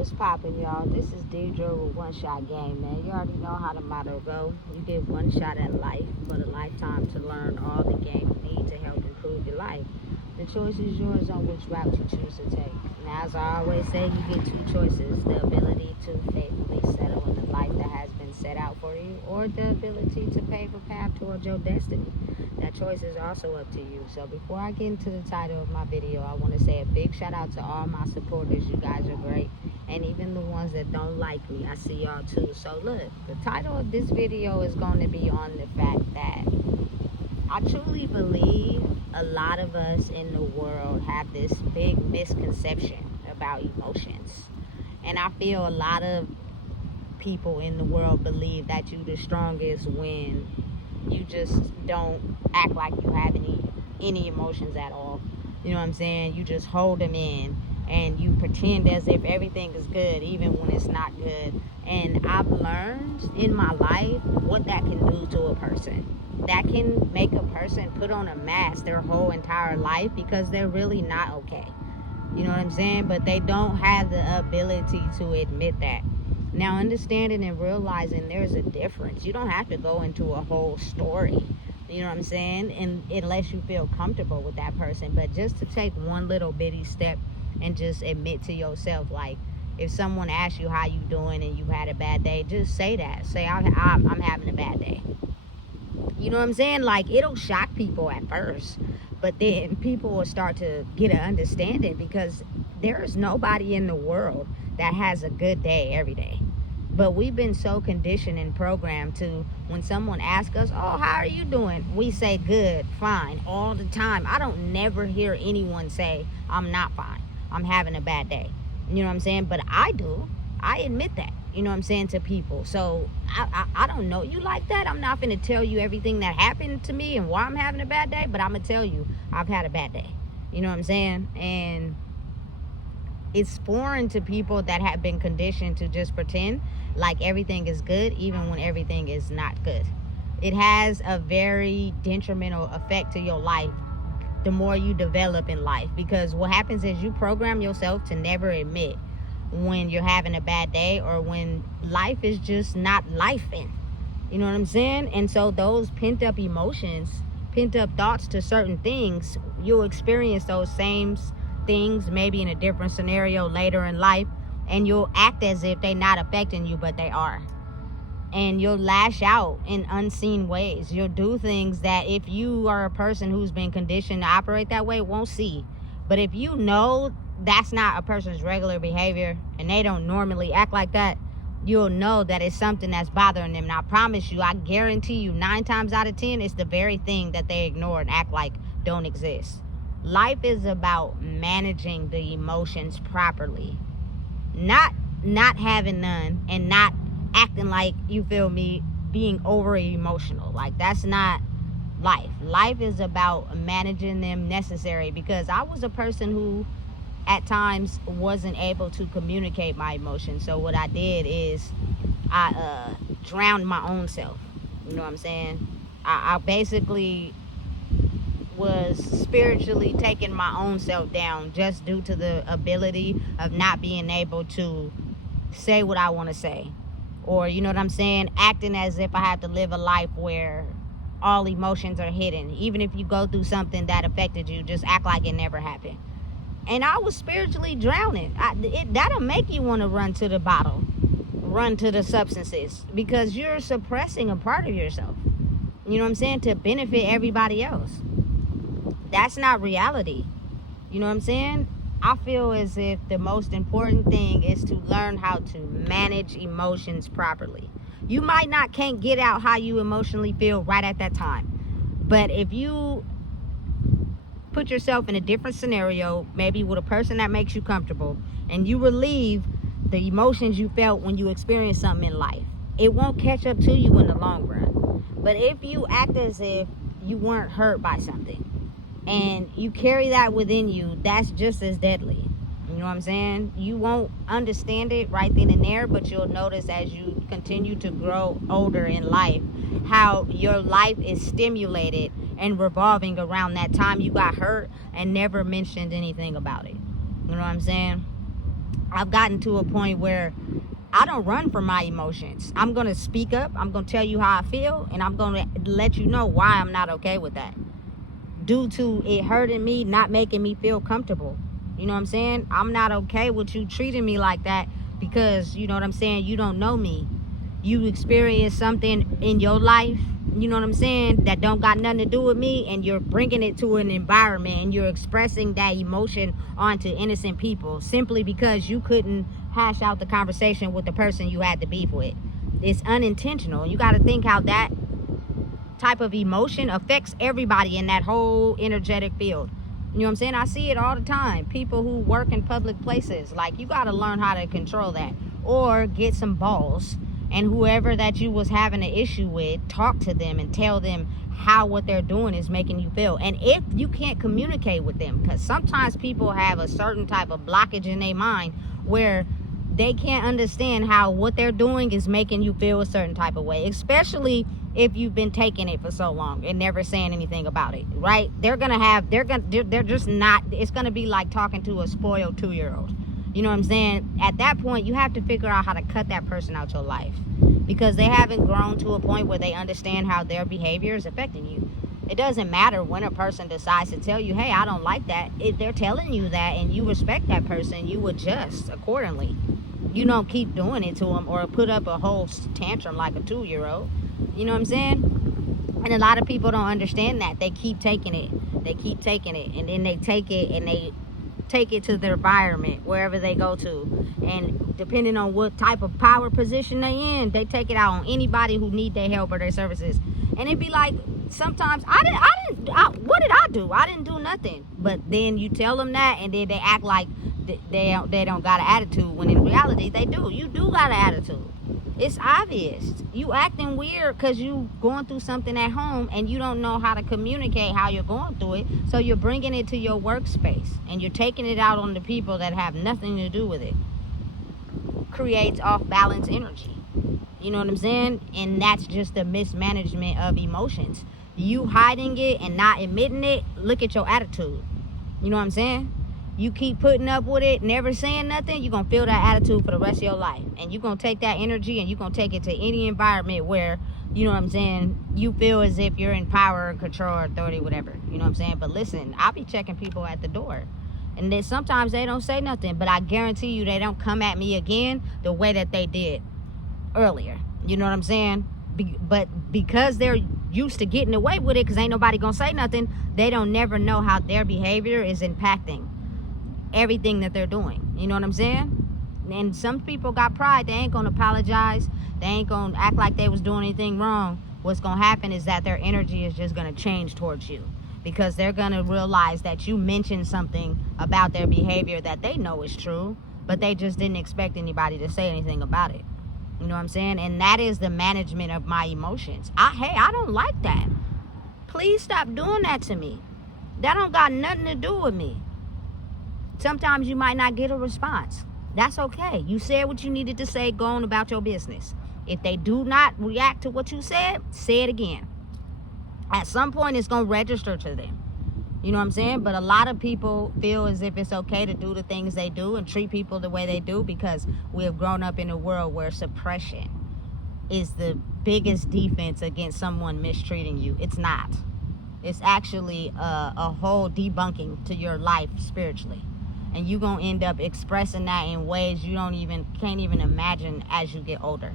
What's poppin', y'all? This is Deidre with One Shot Game, man. You already know how the motto go. You get one shot at life, but a lifetime to learn all the game you need to help improve your life. The choice is yours on which route you choose to take. Now, as I always say, you get two choices: the ability to faithfully settle in the life that has been set out for you, or the ability to pave a path towards your destiny. That choice is also up to you. So before I get into the title of my video, I want to say a big shout out to all my supporters. You guys are great. And even the ones that don't like me, I see y'all too. So look, the title of this video is going to be on the fact that I truly believe a lot of us in the world have this big misconception about emotions. And I feel a lot of people in the world believe that you're the strongest when you just don't act like you have any emotions at all. You know what I'm saying? You just hold them in and you pretend as if everything is good even when it's not good. And I've learned in my life what that can do to a person. That can make a person put on a mask their whole entire life because they're really not okay. You know what I'm saying? But they don't have the ability to admit that. Now, understanding and realizing there's a difference. You don't have to go into a whole story, you know what I'm saying? And unless you feel comfortable with that person. But just to take one little bitty step and just admit to yourself, like, if someone asks you how you doing and you had a bad day, just say that. Say, I'm having a bad day. You know what I'm saying? Like, it'll shock people at first, but then people will start to get an understanding, because there is nobody in the world that has a good day every day. But we've been so conditioned and programmed to, when someone asks us, oh, how are you doing? We say good, fine, all the time. I don't never hear anyone say, I'm not fine, I'm having a bad day. You know what I'm saying? But I do. I admit that, you know what I'm saying, to people. So I don't know you like that. I'm not going to tell you everything that happened to me and why I'm having a bad day, but I'm going to tell you I've had a bad day. You know what I'm saying? And it's foreign to people that have been conditioned to just pretend like everything is good even when everything is not good. It has a very detrimental effect to your life the more you develop in life, because what happens is you program yourself to never admit when you're having a bad day or when life is just not lifing. You know what I'm saying? And so those pent up emotions, pent up thoughts to certain things, you'll experience those same things maybe in a different scenario later in life, and you'll act as if they're not affecting you, but they are. And you'll lash out in unseen ways. You'll do things that if you are a person who's been conditioned to operate that way, won't see. But if you know that's not a person's regular behavior and they don't normally act like that, you'll know that it's something that's bothering them. And I promise you, I guarantee you 9 times out of 10, it's the very thing that they ignore and act like don't exist. Life is about managing the emotions properly. Not having none and not acting like, you feel me, being over emotional. Like, that's not life. Life is about managing them necessary, because I was a person who at times wasn't able to communicate my emotions. So what I did is I drowned my own self. You know what I'm saying? I basically was spiritually taking my own self down just due to the ability of not being able to say what I want to say. Or, you know what I'm saying, acting as if I have to live a life where all emotions are hidden. Even if you go through something that affected you, just act like it never happened. And I was spiritually drowning. That'll make you want to run to the bottle, run to the substances, because you're suppressing a part of yourself. You know what I'm saying? To benefit everybody else. That's not reality. You know what I'm saying? I feel as if the most important thing is to learn how to manage emotions properly. You might can't get out how you emotionally feel right at that time. But if you put yourself in a different scenario, maybe with a person that makes you comfortable, and you relieve the emotions you felt when you experienced something in life, it won't catch up to you in the long run. But if you act as if you weren't hurt by something, and you carry that within you, that's just as deadly. You know what I'm saying? You won't understand it right then and there, but you'll notice as you continue to grow older in life how your life is stimulated and revolving around that time you got hurt and never mentioned anything about it. You know what I'm saying? I've gotten to a point where I don't run from my emotions. I'm going to speak up. I'm going to tell you how I feel, and I'm going to let you know why I'm not okay with that. Due to it hurting me, not making me feel comfortable. You know what I'm saying? I'm not okay with you treating me like that because, you know what I'm saying, you don't know me. You experience something in your life, you know what I'm saying, that don't got nothing to do with me, and you're bringing it to an environment and you're expressing that emotion onto innocent people simply because you couldn't hash out the conversation with the person you had to beef with. It's unintentional. You got to think how that type of emotion affects everybody in that whole energetic field. You know what I'm saying? I see it all the time. People who work in public places, like, you got to learn how to control that, or get some balls, and whoever that you was having an issue with, talk to them and tell them how what they're doing is making you feel. And if you can't communicate with them, because sometimes people have a certain type of blockage in their mind where they can't understand how what they're doing is making you feel a certain type of way, especially if you've been taking it for so long and never saying anything about it, right? They're just not, it's gonna be like talking to a spoiled 2-year-old. You know what I'm saying? At that point, you have to figure out how to cut that person out your life, because they haven't grown to a point where they understand how their behavior is affecting you. It doesn't matter when a person decides to tell you, hey, I don't like that. If they're telling you that and you respect that person, you adjust accordingly. You don't keep doing it to them or put up a whole tantrum like a 2-year-old. You know what I'm saying? And a lot of people don't understand that. They keep taking it. They keep taking it. And then they take it and they take it to their environment, wherever they go to. And depending on what type of power position they in, they take it out on anybody who need their help or their services. And it'd be like, sometimes, what did I do? I didn't do nothing. But then you tell them that, and then they act like they don't got an attitude, when in reality they do. You do got an attitude. It's obvious. You acting weird because you going through something at home and you don't know how to communicate how you're going through it. So you're bringing it to your workspace and you're taking it out on the people that have nothing to do with it. Creates off balance energy. You know what I'm saying? And that's just the mismanagement of emotions. You hiding it and not admitting it. Look at your attitude. You know what I'm saying? You keep putting up with it, never saying nothing, you're going to feel that attitude for the rest of your life. And you're going to take that energy and you're going to take it to any environment where, you know what I'm saying, you feel as if you're in power, control, authority, whatever. You know what I'm saying? But listen, I'll be checking people at the door. And then sometimes they don't say nothing, but I guarantee you they don't come at me again the way that they did earlier. You know what I'm saying? But because they're used to getting away with it, because ain't nobody going to say nothing, they don't never know how their behavior is impacting everything that they're doing. You know what I'm saying? And some people got pride. They ain't gonna apologize. They ain't gonna act like they was doing anything wrong. What's gonna happen is that their energy is just gonna change towards you, because they're gonna realize that you mentioned something about their behavior that they know is true, but they just didn't expect anybody to say anything about it. You know what I'm saying? And that is the management of my emotions. I don't like that. Please stop doing that to me. That don't got nothing to do with me. Sometimes you might not get a response. That's okay. You said what you needed to say. Go on about your business. If they do not react to what you said, say it again. At some point, it's going to register to them. You know what I'm saying? But a lot of people feel as if it's okay to do the things they do and treat people the way they do, because we have grown up in a world where suppression is the biggest defense against someone mistreating you. It's not. It's actually a whole debunking to your life spiritually. And you're going to end up expressing that in ways you can't even imagine as you get older.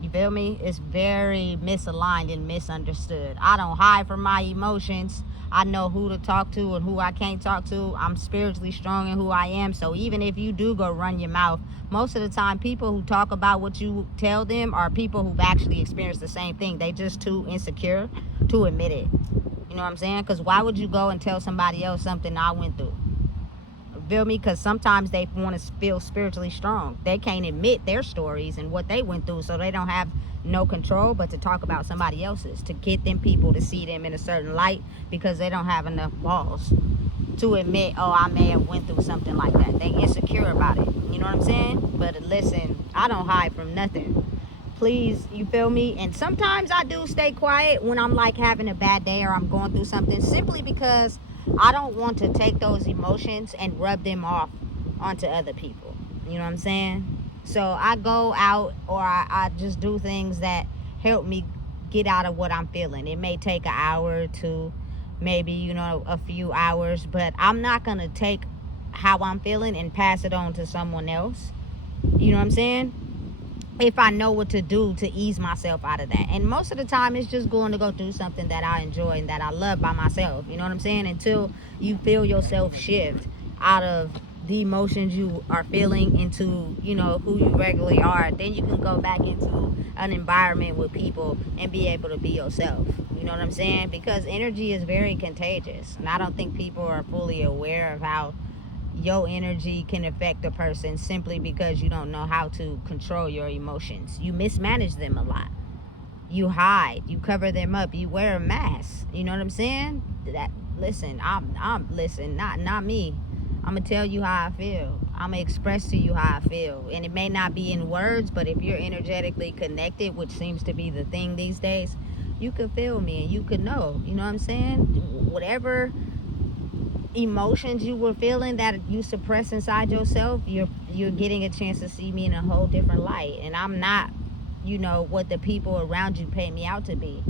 You feel me? It's very misaligned and misunderstood. I don't hide from my emotions. I know who to talk to and who I can't talk to. I'm spiritually strong in who I am. So even if you do go run your mouth, most of the time people who talk about what you tell them are people who've actually experienced the same thing. They just too insecure to admit it. You know what I'm saying? Because why would you go and tell somebody else something I went through? Feel me? Because sometimes they want to feel spiritually strong. They can't admit their stories and what they went through, so they don't have no control but to talk about somebody else's, to get them people to see them in a certain light, because they don't have enough balls to admit, oh, I may have went through something like that. They insecure about it. You know what I'm saying? But listen, I don't hide from nothing. Please, you feel me? And sometimes I do stay quiet when I'm like having a bad day or I'm going through something, simply because I don't want to take those emotions and rub them off onto other people. You know what I'm saying? So I go out, or I just do things that help me get out of what I'm feeling. It may take an hour or two, maybe, a few hours, but I'm not going to take how I'm feeling and pass it on to someone else. You know what I'm saying? If I know what to do to ease myself out of that. And most of the time it's just going to go do something that I enjoy and that I love by myself. You know what I'm saying? Until you feel yourself shift out of the emotions you are feeling into, who you regularly are, then you can go back into an environment with people and be able to be yourself. You know what I'm saying? Because energy is very contagious. And I don't think people are fully aware of how your energy can affect a person simply because you don't know how to control your emotions. You mismanage them a lot. You hide, you cover them up, you wear a mask. You know what I'm saying? Listen, not me. I'm gonna tell you how I feel. I'm gonna express to you how I feel. And it may not be in words, but if you're energetically connected, which seems to be the thing these days, you could feel me and you could know. You know what I'm saying? Whatever emotions you were feeling that you suppress inside yourself, you're getting a chance to see me in a whole different light. And I'm not, what the people around you paint me out to be.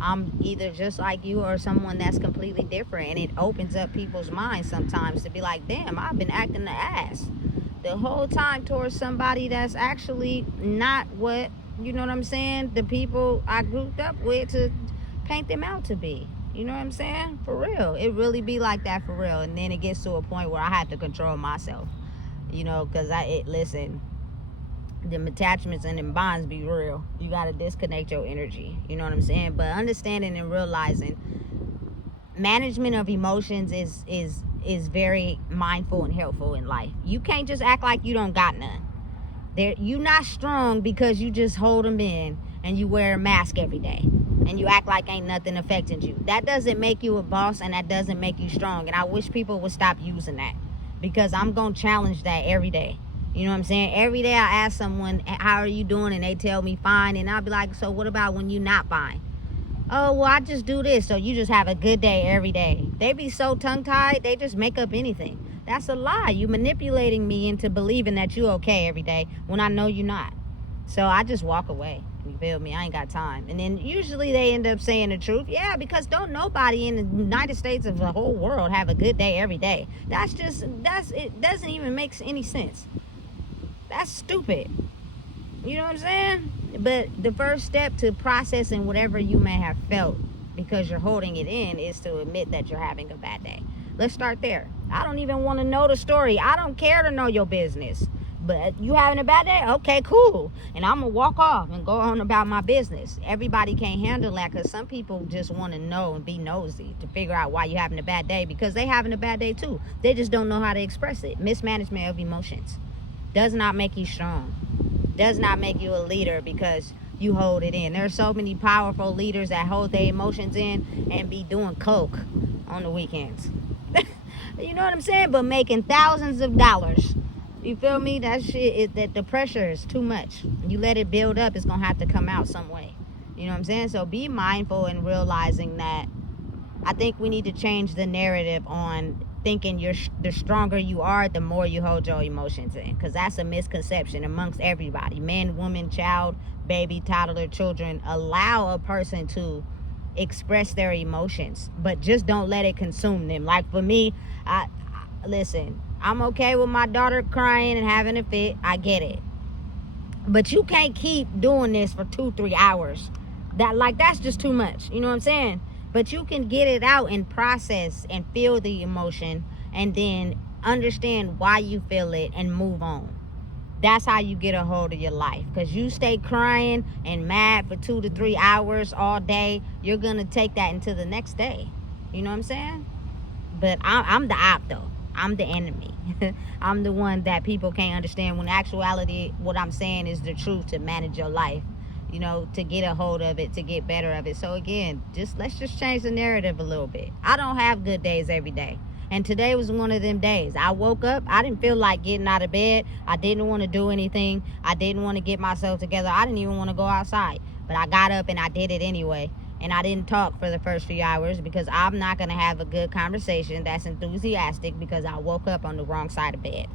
I'm either just like you or someone that's completely different. And it opens up people's minds sometimes to be like, damn, I've been acting the ass the whole time towards somebody that's actually not what, you know what I'm saying, the people I grouped up with to paint them out to be. You know what I'm saying? For real. It really be like that for real. And then it gets to a point where I have to control myself. Because listen, them attachments and them bonds be real. You got to disconnect your energy. You know what I'm saying? But understanding and realizing management of emotions is very mindful and helpful in life. You can't just act like you don't got none. You're not strong because you just hold them in and you wear a mask every day and you act like ain't nothing affecting you. That doesn't make you a boss, and that doesn't make you strong. And I wish people would stop using that, because I'm going to challenge that every day. You know what I'm saying? Every day I ask someone, how are you doing? And they tell me fine. And I'll be like, so what about when you're not fine? Oh, well, I just do this. So you just have a good day every day. They be so tongue-tied, they just make up anything. That's a lie. You manipulating me into believing that you're okay every day when I know you're not. So I just walk away. You feel me? I ain't got time. And then usually they end up saying the truth. Yeah, because don't nobody in the United States of the whole world have a good day every day. It doesn't even make any sense. That's stupid. You know what I'm saying? But the first step to processing whatever you may have felt because you're holding it in is to admit that you're having a bad day. Let's start there. I don't even want to know the story. I don't care to know your business. But you having a bad day? Okay, cool. And I'm going to walk off and go on about my business. Everybody can't handle that, because some people just want to know and be nosy to figure out why you're having a bad day, because they having a bad day too. They just don't know how to express it. Mismanagement of emotions does not make you strong. Does not make you a leader because you hold it in. There are so many powerful leaders that hold their emotions in and be doing coke on the weekends. You know what I'm saying? But making thousands of dollars. You feel me? That shit, that the pressure is too much. You let it build up, it's gonna have to come out some way. You know what I'm saying? So be mindful and realizing that I think we need to change the narrative on thinking the stronger you are, the more you hold your emotions in. Because that's a misconception amongst everybody. Man, woman, child, baby, toddler, children. Allow a person to express their emotions, but just don't let it consume them. Like for me, listen, I'm okay with my daughter crying and having a fit. I get it. But you can't keep doing this for 2-3 hours. That's just too much. You know what I'm saying? But you can get it out and process and feel the emotion and then understand why you feel it and move on. That's how you get a hold of your life. Because you stay crying and mad for 2 to 3 hours all day, you're going to take that into the next day. You know what I'm saying? But I'm the op, though. I'm the enemy. I'm the one that people can't understand, when in actuality what I'm saying is the truth to manage your life, to get a hold of it, to get better of it. So again, let's just change the narrative a little bit. I don't have good days every day. And today was one of them days. I woke up, I didn't feel like getting out of bed. I didn't want to do anything. I didn't want to get myself together. I didn't even want to go outside. But I got up and I did it anyway. And I didn't talk for the first few hours because I'm not going to have a good conversation that's enthusiastic because I woke up on the wrong side of bed.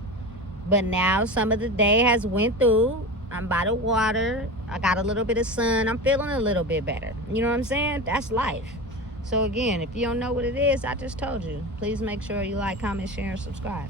But now some of the day has went through. I'm by the water. I got a little bit of sun. I'm feeling a little bit better. You know what I'm saying? That's life. So again, if you don't know what it is, I just told you. Please make sure you like, comment, share, and subscribe.